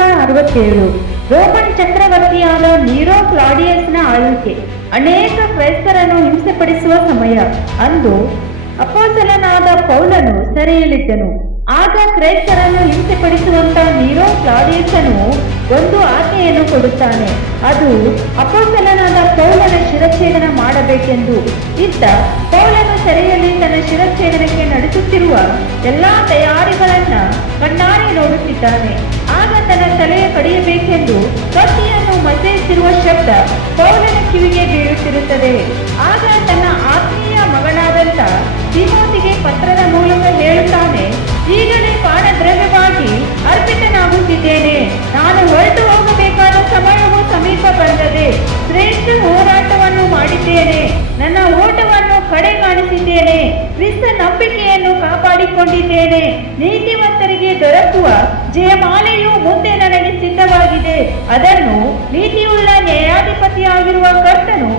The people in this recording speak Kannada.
67 ರೋಮನ್ ಚಕ್ರವರ್ತಿಯಾದ ನೀರೋ ಕ್ಲಾಡಿಯಸ್ನ ಆಳ್ವಿಕೆ. ಅನೇಕ ಕ್ರೈಸ್ತರನ್ನು ಹಿಂಸೆಪಡಿಸುವ ಸಮಯ. ಅಂದು ಅಪೊಸ್ತಲನಾದ ಪೌಲನು ಸೆರೆಯಲ್ಲಿದ್ದನು. ಆಗ ಕ್ರೈಸ್ತರನ್ನು ಹಿಂಸೆಪಡಿಸುವಂತ ನೀರೋ ಕ್ಲಾಡಿಯಸನು ಒಂದು ಆಜ್ಞೆಯನ್ನು ಕೊಡುತ್ತಾನೆ. ಅದು ಅಪೊಸ್ತಲನಾದ ಪೌಲನ ಶಿರಚ್ಛೇದನ ಮಾಡಬೇಕೆಂದು. ಇದ್ದ ಪೌಲನು ಸೆರೆಯಲ್ಲಿ ತನ್ನ ಶಿರಚ್ಛೇದನಕ್ಕೆ ನಡೆಸುತ್ತಿರುವ ಎಲ್ಲಾ ತಯಾರಿಗಳನ್ನ ಕಣ್ಣಾರೆ ನೋಡುತ್ತಿದ್ದಾನೆ. ಆಗ ತನ್ನ ತಲೆಯ ಕಡಿಯಬೇಕೆಂದು ಕತ್ತಿಯನ್ನು ಮಸೆಯುತ್ತಿರುವ ಶಬ್ದ ಪೌಲನ ಕಿವಿಗೆ ಬೀಳುತ್ತಿರುತ್ತದೆ. ಆಗ ತನ್ನ ಆತ್ಮೀಯ ಮಗನಾದಂತ ತಿಮೋತಿಗೆ ಪತ್ರದ ಮೂಲಕ ಹೇಳುತ್ತಾನೆ, ಈಗಲೇ ಪಾನದ್ರವ್ಯವಾಗಿ ಅರ್ಪಿತನಾಗುತ್ತಿದ್ದೇನೆ. ನಾನು ಹೊರಟು ಹೋಗಬೇಕಾದ ಸಮಯವು ಸಮೀಪ ಬಂದದೆ. ಶ್ರೇಷ್ಠ ಹೋರಾಟವನ್ನು ಮಾಡಿದ್ದೇನೆ, ನನ್ನ ಓಟವನ್ನು ಕಡೆಗಾಣಿಸಿದ್ದೇನೆ, ಕ್ರಿಸ್ತ ನಂಬಿಕೆಯನ್ನು ಕಾಪಾಡಿಕೊಂಡಿದ್ದೇನೆ. ನೀತಿವಂತರಿಗೆ ದೊರಕುವ ಜಯಮಾಲೆಯು ಮುಂದೆ ನನಗೆ ಸಿದ್ಧವಾಗಿದೆ. ಅದನ್ನು ನೀತಿಯುಳ್ಳ ನ್ಯಾಯಾಧಿಪತಿಯಾಗಿರುವ ಕರ್ತನು